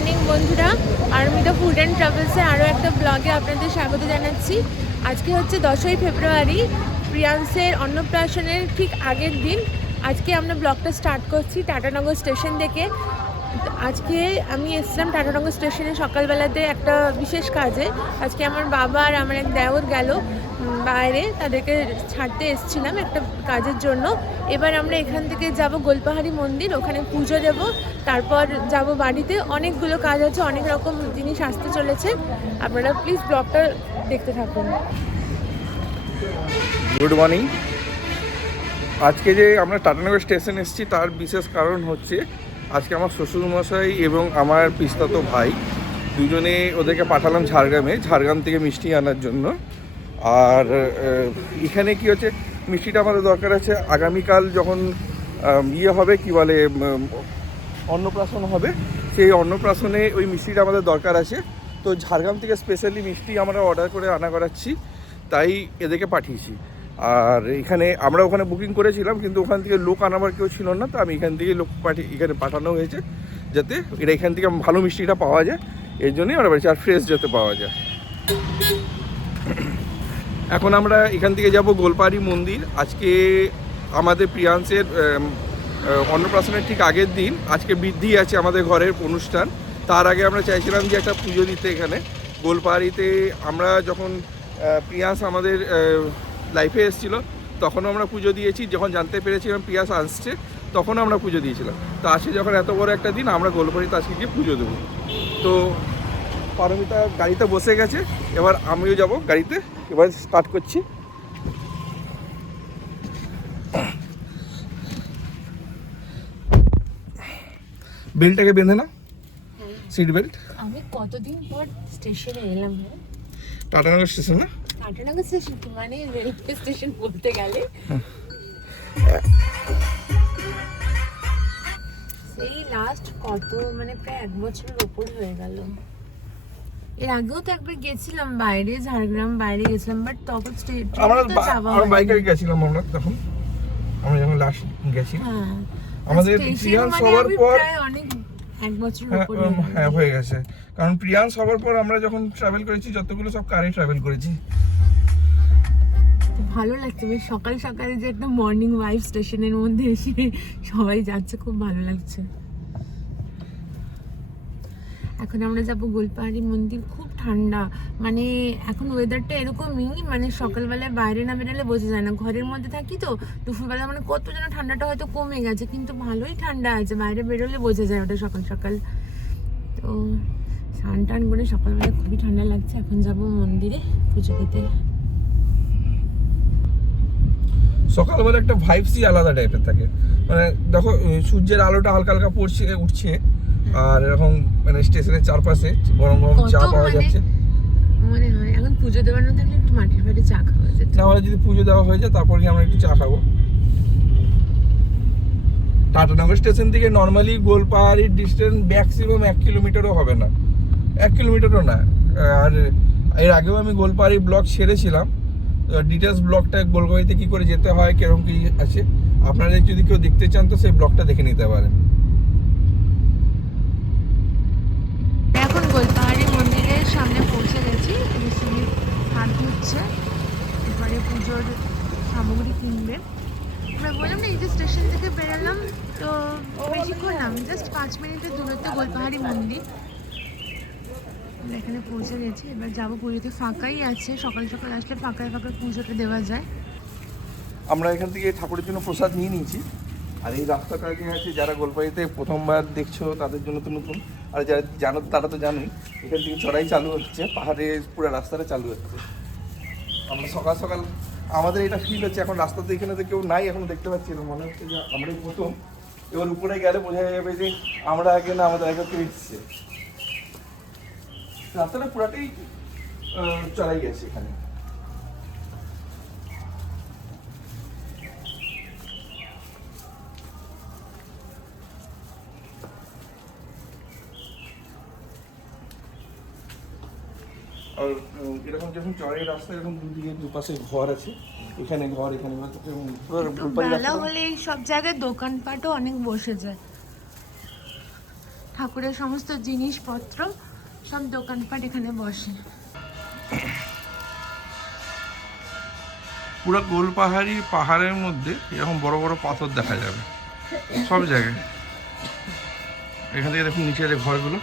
Morning, বন্ধুরা। আর্মিদা food and ট্রাভেলসে আরও একটা ব্লগে আপনাদের স্বাগত জানাচ্ছি। আজকে হচ্ছে দশই ফেব্রুয়ারি প্রিয়াংসের অন্নপ্রাশনের ঠিক আগের দিন। আজকে আমরা ব্লগটা স্টার্ট করছি টাটানগর স্টেশন থেকে। আজকে আমি এসেছিলাম টাটানগর স্টেশনে সকালবেলাতে একটা বিশেষ কাজে। আজকে আমার বাবা আর আমার এক দেওর গেল। বাইরে তাদেরকে ছাড়তে এসেছিলাম একটা কাজের জন্য। এবার আমরা এখান থেকে যাব গোলপাহাড়ি মন্দির, ওখানে পুজো দেব। তারপর যাব বাড়িতে। অনেকগুলো কাজ আছে, অনেক রকম জিনিস আসতে চলেছে। আপনারা প্লিজ ব্লগটা দেখতে থাকুন। গুড মর্নিং আজকে যে আমরা টাটানগর স্টেশন এসেছি, তার বিশেষ কারণ হচ্ছে, আজকে আমার শ্বশুরমশাই এবং আমার পিস্তাতো ভাই দুজনে ওদেরকে পাঠালাম ঝাড়গ্রামে, ঝাড়গ্রাম থেকে মিষ্টি আনার জন্য। আর এখানে কি হচ্ছে, মিষ্টিটা আমাদের দরকার আছে, আগামীকাল যখন ইয়ে হবে, কি বলে অন্নপ্রাশন হবে, সেই অন্নপ্রাশনে ওই মিষ্টিটা আমাদের দরকার আছে। তো ঝাড়গ্রাম থেকে স্পেশালি মিষ্টি আমরা অর্ডার করে আনা করাচ্ছি, তাই এদেরকে পাঠিয়েছি। আর এখানে আমরা ওখানে বুকিং করেছিলাম, কিন্তু ওখান থেকে লোক আনাবার কেউ ছিল না, তো আমি এখান থেকে লোক পাঠিয়ে, এখানে পাঠানো হয়েছে, যাতে এটা এখান থেকে ভালো মিষ্টিটা পাওয়া যায় এই জন্যই আমরা বলছি আর ফ্রেশ যাতে পাওয়া যায়। এখন আমরা এখান থেকে যাব গোলপাহাড়ি মন্দির। আজকে আমাদের প্রিয়াংশের অন্নপ্রাশনের ঠিক আগের দিন আজকে বৃদ্ধি আছে আমাদের ঘরের অনুষ্ঠান। তার আগে আমরা চাইছিলাম যে একটা পুজো দিতে এখানে। গোলপাহাড়িতে আমরা যখন প্রিয়াংস আমাদের লাইফে এসেছিল, তখনও আমরা পুজো দিয়েছি। যখন জানতে পেরেছিলাম প্রিয়াস আসছে, তখনও আমরা পুজো দিয়েছিলাম। তো আজকে যখন এত বড় একটা দিন, আমরা গোলপাহাড়িতে আজকে গিয়ে পুজো দেবো। তো পারমিতা গাড়িতে বসে গেছে এবার আমিও যাব গাড়িতে এবার স্টার্ট করছি। বেল্টটাকে বেঁধে না সিট বেল্ট আমি কতদিন পর স্টেশনে এলাম টাটানগর স্টেশন না? টাটানগর স্টেশন মানে রেলওয়ে স্টেশন বলতে গেলে। সেই লাস্ট কত মানে প্রায় এক বছরের ওপর হয়ে গেল। এর আগেও তো একবার গেছিলাম বাইরে ঝাড়গ্রাম বাইরে গেছিলাম বাট তখন স্টেট আমরা আমরা বাইকে গেছিলাম আমরা তখন। আমরা যখন লাস্ট গেছি হ্যাঁ। আমাদের প্রিয়াংশ মানে হওয়ার পর অনেক এক বছরের হ্যাঁ, হ্যাঁ হয়ে গেছে। কারণ প্রিয়াংশ হওয়ার পর আমরা যখন ট্রাভেল করেছি যতগুলো সব কারে ট্রাভেল করেছি। ভালো লাগছে বেশ। সকাল সকালে যে একটা মর্নিং ওয়াইফ স্টেশনের মধ্যে এসে সবাই যাচ্ছে খুব ভালো লাগছে। এখন আমরা যাব গোলপাহাড়ি মন্দির, খুব ঠান্ডা। মানে এখন ওয়েদারটা এরকমই মানে সকালবেলায় বাইরে না বেরোলে বোঝা যায় না। ঘরের মধ্যে থাকি তো, দুপুরবেলা মানে কত যেন ঠান্ডাটা হয়তো কমে গেছে, কিন্তু ভালোই ঠান্ডা আছে। বাইরে বেরোলে বোঝা যায় ওটা সকাল সকাল। তো স্নান টান করে সকালবেলা খুবই ঠান্ডা লাগছে, এখন যাব মন্দিরে পুজো দিতে। সকালবেলা একটা ভাইবসই আলাদা টাইপের থাকে। মানে দেখো, সূর্যের আলোটা হালকা হালকা পড়ছে, উঠছে। আর এরকম মানে স্টেশনের চারপাশে গরম গরম চা পাওয়া মানে- যাচ্ছে। মনে হয় এখন পুজো দেওয়ার না থাকলে একটু মাটির বাড়ি চা খাওয়া যেত। না হলে যদি পুজো দেওয়া হয়ে যায় তারপরে আমরা একটু চা খাব। টাটানগর স্টেশন থেকে নর্মালি গোলপাহাড়ির ডিস্টেন্স ম্যাক্সিমাম এক কিলোমিটারও হবে না। এক কিলোমিটারও না। আর এর আগেও আমি গোলপাহাড়ি ব্লক সেরেছিলাম ডিটেলস ব্লকটা গোলপাহাড়িতে কী করে যেতে হয় কীরকম কী আছে আপনারা যদি কেউ দেখতে চান তো সেই ব্লকটা দেখে নিতে পারেন এখন গোলপাহাড়ি মন্দিরের সামনে পৌঁছে গেছি ঋষি হাত ধুচ্ছে এবারে পুজোর সামগ্রী কিনবে। আমরা বললাম না এই যে স্টেশন থেকে বেরোলাম তো বেশিক্ষণ না জাস্ট পাঁচ মিনিটের দূরত্বে গোলপাহাড়ি মন্দির। আমরা এখানে পৌঁছে গেছি এবার যাব পুজোতে ফাঁকাই আছে সকাল সকাল আসলে ফাঁকায় ফাঁকায় পুজোটা দেওয়া যায়। আমরা এখান থেকে ঠাকুরের জন্য প্রসাদ নিয়ে নিয়েছি। আর এই রাস্তাটা আগে আছে যারা গোলপাড়িতে প্রথমবার দেখছ তাদের জন্য তো নতুন। আর যারা জানো তারা তো জানোই এখান থেকে চড়াই চালু হচ্ছে পাহাড়ে পুরো রাস্তাটা চালু হচ্ছে। আমরা সকাল সকাল আমাদের এটা ফিল হচ্ছে, এখন রাস্তাতে এখানে তো কেউ নাই, এখন দেখতে পাচ্ছি না। মনে হচ্ছে যে আমরাই প্রথম। এবার উপরে গেলে বোঝা যাবে যে আমরা আগে না, আমাদের আগে কেউ এসছে। রাস্তাটা পুরাটাই চড়াই গেছে এখানে। এরকম যখন চড়াই রাস্তা এরকম দুদিকে দুপাশে ঘর আছে এখানে ঘর এখানে রাস্তাটা- হলে এই সব জায়গায় দোকানপাটও অনেক বসে যায়। ঠাকুরের সমস্ত জিনিসপত্র সব দোকানপাট এখানে বসে। পুরো গোলপাহাড়ি পাহাড়ের মধ্যে এরকম বড় বড় পাথর দেখা যাবে। সব জায়গায়। এখান থেকে দেখুন নিচের ঘরগুলো।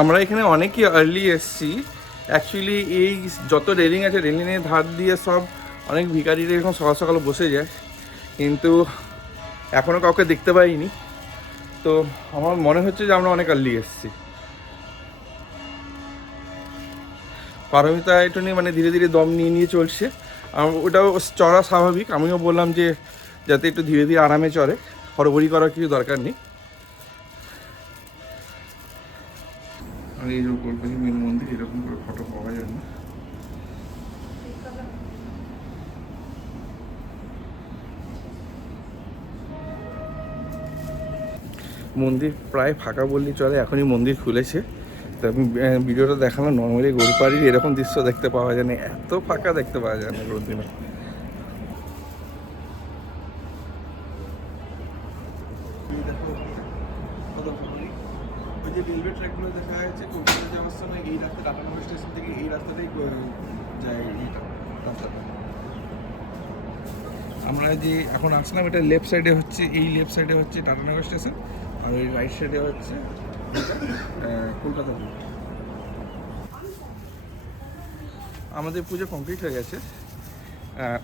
আমরা এখানে অনেকই আর্লি এসছি। অ্যাকচুয়ালি এই যত রেলিং আছে রেলিংয়ের ধার দিয়ে সব অনেক ভিখারিরা এখন সকাল সকাল বসে যায়। কিন্তু এখনও কাউকে দেখতে পাইনি। তো আমার মনে হচ্ছে যে আমরা অনেক আর্লি এসেছি। পারমিতা একটু নিয়ে মানে ধীরে ধীরে দম নিয়ে নিয়ে চলছে। ওটাও চড়া স্বাভাবিক। আমিও বললাম যে, যাতে একটু ধীরে ধীরে আরামে চড়ে। হড়বড়ি করার কিছু দরকার নেই। আর এই যে কলকাতা মেন মন্দির এরকম করে ফটো পাওয়া যায় না। মন্দির প্রায় ফাঁকা বললেই চলে এখনই মন্দির খুলেছে। তো আমি ভিডিওটা দেখালাম নর্মালি গোলপাড়ির এরকম দৃশ্য দেখতে পাওয়া যায় না এত ফাঁকা দেখতে পাওয়া যায় না রোদ দিনে ওই যে রেলওয়ে ট্র্যাকগুলো দেখা যাচ্ছে, কলকাতা যাওয়ার সময় এই রাস্তা টাটানগর স্টেশন থেকে এই রাস্তাটাই যায় রাস্তাটা। আমরা যে এখন আসলাম, এটা লেফট সাইডে হচ্ছে, এই লেফট সাইডে হচ্ছে টাটানগর স্টেশন আর ওই রাইট সাইডে হচ্ছে কলকাতা আমাদের পুজো কমপ্লিট হয়ে গেছে।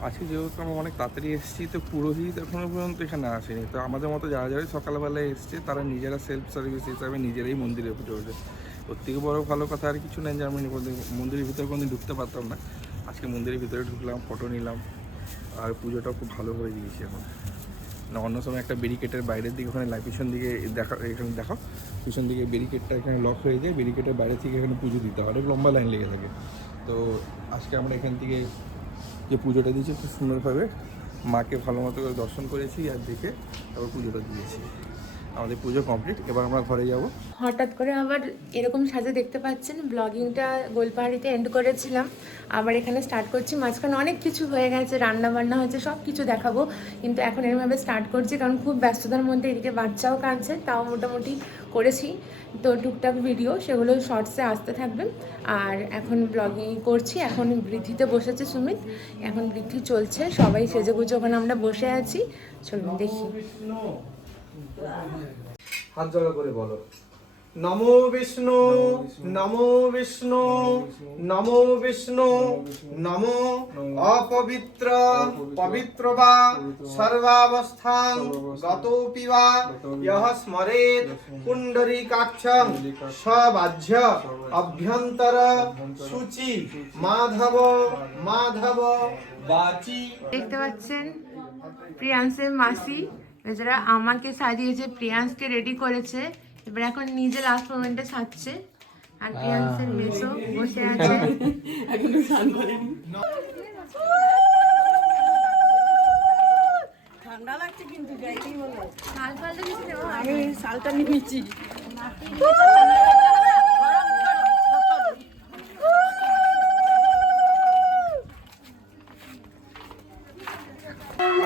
আজকে যেহেতু আমরা অনেক তাড়াতাড়ি এসেছি, তো পুরোহিত এখনও পর্যন্ত এখানে আসেনি। তো আমাদের মতো যারা যারা সকালবেলায় এসছে, তারা নিজেরা সেলফ সার্ভিস হিসাবে নিজেরাই মন্দিরে পুজো করছে ওর থেকে বড় ভালো কথা আর কিছু নেই যে আমি মন্দিরের ভিতরে কোনোদিন ঢুকতে পারতাম না। আজকে মন্দিরের ভিতরে ঢুকলাম ফটো নিলাম, আর পুজোটাও খুব ভালো হয়ে দিয়েছি এখন। না, অন্য সময় একটা ব্যারিকেটের বাইরের দিকে, ওখানে পিছন দিকে দেখা, এখানে দেখো, পিছন দিকে ব্যারিকেডটা এখানে লক হয়ে যায় ব্যারিকেটের বাইরে থেকে এখানে পুজো দিতে হয়। অনেক লম্বা লাইন লেগে থাকে। তো আজকে আমরা এখান থেকে যে পুজোটা দিয়েছি, খুব সুন্দরভাবে মাকে ভালো মতো করে দর্শন করেছি আর দেখে তারপর পুজোটা দিয়েছি। আমাদের পুজো কমপ্লিট এবার আমরা ঘরে যাব। হঠাৎ করে আবার এরকম সাজে দেখতে পাচ্ছেন ব্লগিংটা গোলপাহাড়িতে এন্ড করেছিলাম। আবার এখানে স্টার্ট করছি, মাঝখানে অনেক কিছু হয়ে গেছে রান্না বান্না হয়েছে সব কিছু দেখাবো। কিন্তু এখন এরমভাবে স্টার্ট করছি, কারণ খুব ব্যস্ততার মধ্যে এদিকে বাচ্চাও কাঁদছে, তাও মোটামুটি করেছি। তো টুকটাক ভিডিও সেগুলো শর্টসে আসতে থাকবে। আর এখন ব্লগিং করছি, এখন বৃদ্ধিতে বসেছে সুমিত। এখন বৃদ্ধি চলছে, সবাই সেজে গুজে ওখানে আমরা বসে আছি। চলুন দেখি। হাত জড়ো করে বলো। নমো বিষ্ণু নমো বিষ্ণু নমো বিষ্ণু, নমো অপবিত্র, পবিত্র বা সর্বাবস্থান গতোপি বা ইহ স্মরেত পুণ্ডরীকাক্ষং সবাহ্য অভ্যন্তর, সূচি, মাধব মাধব, বাচি। দেখতে পাচ্ছেন প্রিয়াংসের মাসি বেচারা আমাকে সাজিয়েছে প্রিয়াংসকে রেডি করেছে। এবার এখন নিজে লাস্ট মোমেন্টে সাজছে। আর প্রিয়াংসের মেসো বসে আছে। ঠান্ডা লাগছে কিন্তু যাইতেই বলো শাল ফালটা কিছু নেওয়া আমি শালটা নিয়েছি।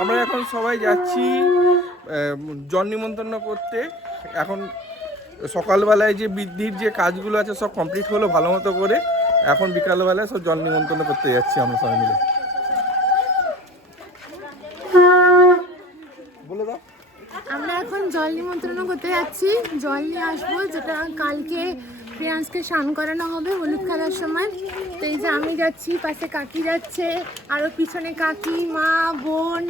আমরা এখন সবাই যাচ্ছি জন নিমন্ত্রণ করতে এখন সকালবেলায় যে বৃদ্ধির যে কাজগুলো আছে সব কমপ্লিট হলো ভালো মতো করে, এখন বিকালবেলায় সব জল নিমন্ত্রণ করতে যাচ্ছি আমরা সবাই মিলে। বলে দাও। আমরা এখন জল নিমন্ত্রণ করতে যাচ্ছি। জল নিয়ে আসব, যেটা কালকে প্রিয়াংসকে স্নান করানো হবে হলুদ খেলার সময়। তো এই যে আমি যাচ্ছি, পাশে কাকি যাচ্ছে আরও পিছনে কাকি, মা, বোন,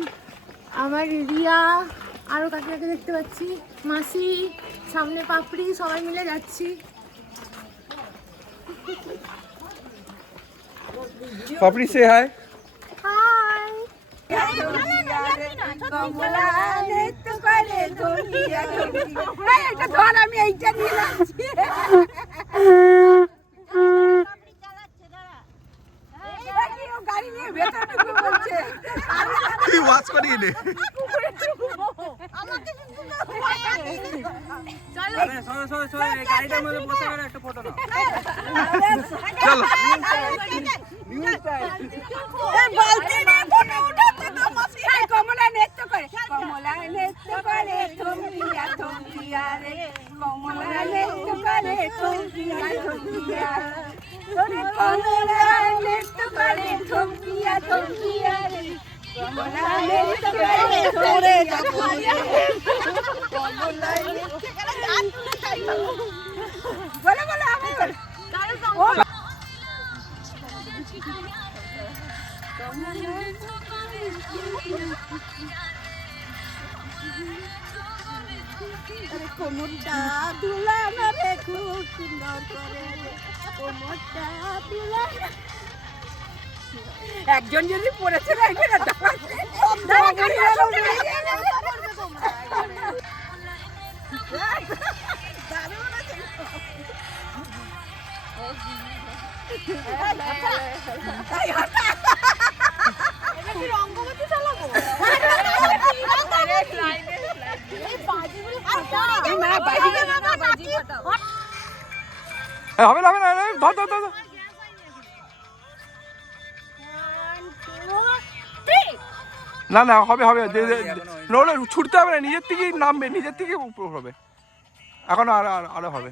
আমার রিয়া আরও কাকি কাকে দেখতে পাচ্ছি মাসি সামনে পাপড়ি সবাই মিলে যাচ্ছি পাপড়ি সে হায় হাই আমি এইটা নিয়ে যাচ্ছি গাড়ি নিয়ে ভেতরে ঢুকে বলছে তুই ওয়াচ করিয়ে নে চলো চলো এই বালতি নিয়ে ফটো উঠাতে তো মাসি এই কমলা নৃত্য করে কমলা নৃত্য করে থমকিয়া থমকিয়া রে কমলা নৃত্য করে থমকিয়া থমকিয়া কমলা নৃত্য করে থমকিয়া থমকিয়া রে কোমরটা দুলানো রে খুব সুন্দর করে কোমরটা দুলানো একজন যদি পড়েছে রাখবে না হবে না হবে না, ধর ধর ধর। না না হবে হবে। দে- দে- ছুটতে হবে না নিজের থেকেই নামবে নিজের থেকে উপর হবে। এখন আর আর আরও হবে।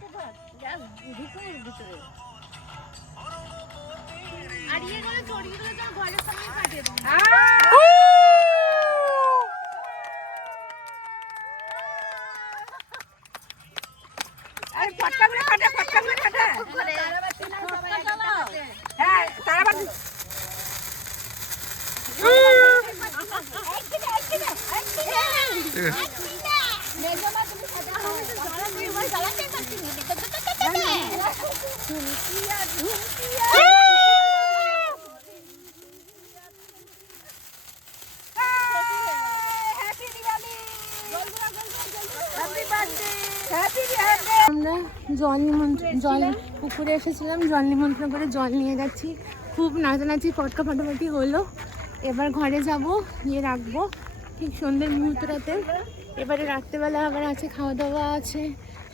আর ইয়ে করে চড়িগুলো যেন ঘরের সামনে কাটিয়ে দেবো আরে ফটকা করে কাটা ফটকা করে কাটা হ্যাঁ তারাবাতি আমরা জল নিমন্ত্রণ জল পুকুরে এসেছিলাম, জল নিমন্ত্রণ করে জল নিয়ে যাচ্ছি। খুব নাচানাচি, পটকা ফাটাফাটি হলো। এবার ঘরে যাব, গিয়ে রাখব। ঠিক সন্ধ্যের মুহূর্তটাতে। এবারে রাত্রেবেলা আবার আছে, খাওয়া দাওয়া আছে।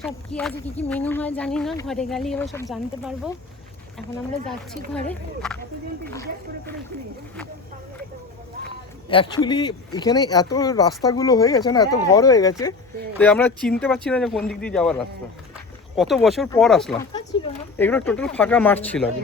সব কী আছে কী কী মেনু হয় জানি না। ঘরে গেলেই এবার সব জানতে পারব। এখন আমরা যাচ্ছি ঘরে। অ্যাকচুয়ালি এখানে এত রাস্তাগুলো হয়ে গেছে না এত ঘর হয়ে গেছে তাই আমরা চিনতে পারছি না যে কোন দিক দিয়ে যাওয়ার রাস্তা। কত বছর পর আসলাম। এগুলো টোটাল ফাঁকা মাঠ ছিল আগে।